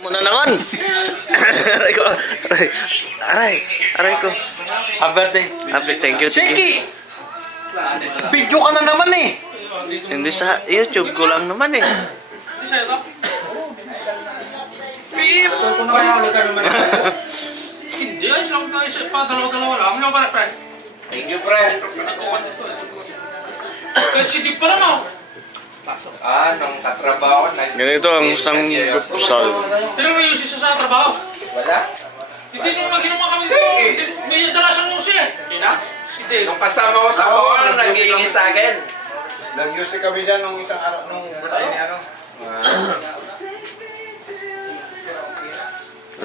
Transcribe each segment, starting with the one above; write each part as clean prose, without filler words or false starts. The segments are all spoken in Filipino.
Muna naman. Aray ko. Aray ko. Happy birthday. Happy, thank you. Sheki! Video ka na naman eh. Hindi sa YouTube ko lang naman eh. Hindi sa'yo to? Beep! Kung nakayawala ka naman. Hindi, ayos lang tayo sa pa. Dalawa-dalawa lang. Ano ba, pre? Thank you, pre. Kahit si Dip pala, no? Nung katrabaho na. Ganito ang isang gupsal. Pero may usi sa trabaho. Wala? Hindi nung nag-inuman kami dito. May dala siyang usi eh. Sina? Si Dip. Nung kasama ko sa bawal, nag-iingi sa akin. Nag-use kami dyan nung isang araw, nung birthday ni ano.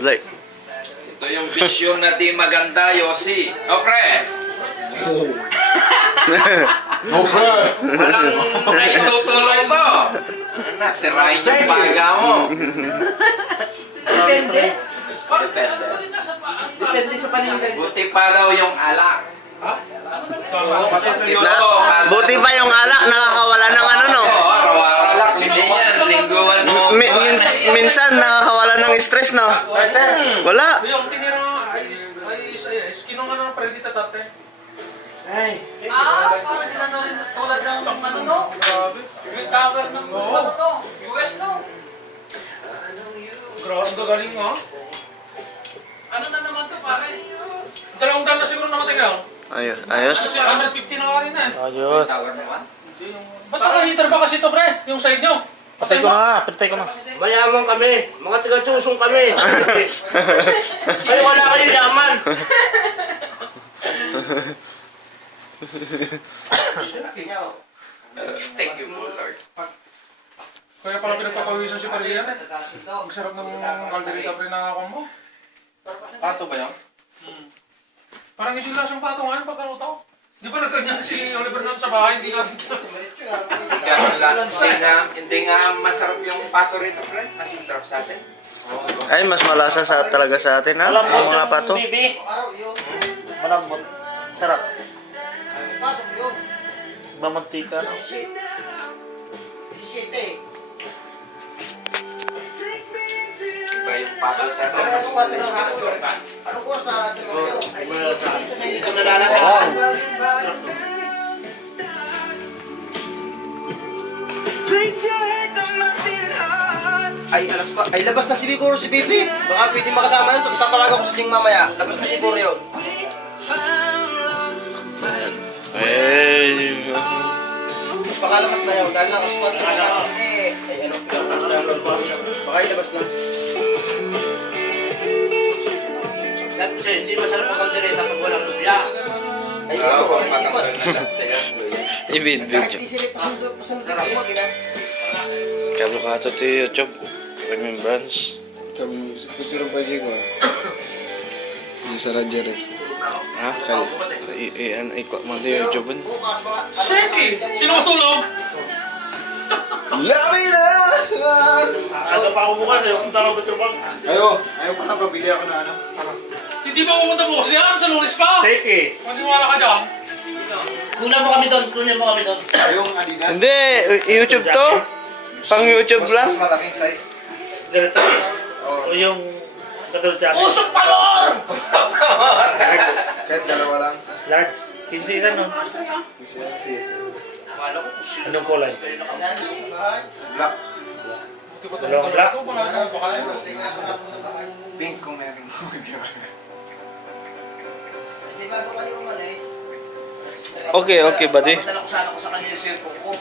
Like. Ito yung bisyo na di maganda, Yossi. O, pre! Walang naitutulong to. Nasirain yung baga mo. Depende. Depende. Depende sa paninda. Buti pa daw yung alak. Buti pa yung alak, nakakawala ng ano no. Araw-araw. Hindi yan, lingguan mo. Minsan nakakawala ng stress no. Wala. Yung tinira ay kinong ano ng predita tate. Parang ginano rin tulad ng ano no? Yung cover ng ano no? US no? Grabe ang gagaling mo. Ano na naman to pare? Dalawang daan na siguro namatay ka. Ayos. Kasi 150 na ka rin eh. Ayos. Ba't naka-heater ba kasi ito pre? Yung side nyo? Patay ko na, patay ko na. Mayaman kami. Mga taga-susong kami. Ay, wala kayo yaman. Thank you, Lord. Kaya pala pinagpapawisan si Paria. Ang sarap ng kalderita pre na ako mo. Pato ba yan? Parang hindi lasang pato ngayon pagkaroon to. Di ba nagkanyan si Oliver Nam sa bahay? Hindi lang kita. Hindi nga masarap yung pato rito, pre. Mas masarap sa atin. Ay, mas malasa talaga sa atin ha. Ang mga pato. Malambot. Sarap. Mamantika, no? Iba yung pato sa atin. Anong course na sa mga Ay, sige, Ay, alas pa. Ay, labas na si Bigoro si Bibi. Baka pwede makasama yun. Tatawagan ko sa ting mamaya. Labas na si Bigoro yun. Mas pakalabas na yun. Dahil nakasquat na natin eh. Ay, ano, baka ilabas na. Kasi hindi masarap ang kaldereta pag walang luya. Ay, ito, hindi pa. I-video. Isilip pa sa luya. Kalo ka ito ti YouTube. Remembrance. Kami, kuturang pa dyan ko. Hindi sa radya ref. Ha? Kalo. Ikot mo ito YouTube. Sheki! Sino matulog? Lami na! Aga pa ako bukas eh. Punta ako Betrobang. Ayaw pa na, pabili ako na ano. Hindi ba pumunta bukas yan? Sa lunes pa? Seke. Maniwala ka dyan. Kunan mo kami doon, kunan mo kami doon. Yung Adidas. Hindi, YouTube to. Pang YouTube lang. Mas malaking size. Ganito. O yung katulad sa akin. Usok pa lor! Kahit dalawa lang. Large. 15 isa nun. Anong kulay? Black. Dalawang black. Pink kung meron. Hindi bago ka yung umalis. Okay, buddy. Papadala ko sana ko sa kanya yung cellphone ko.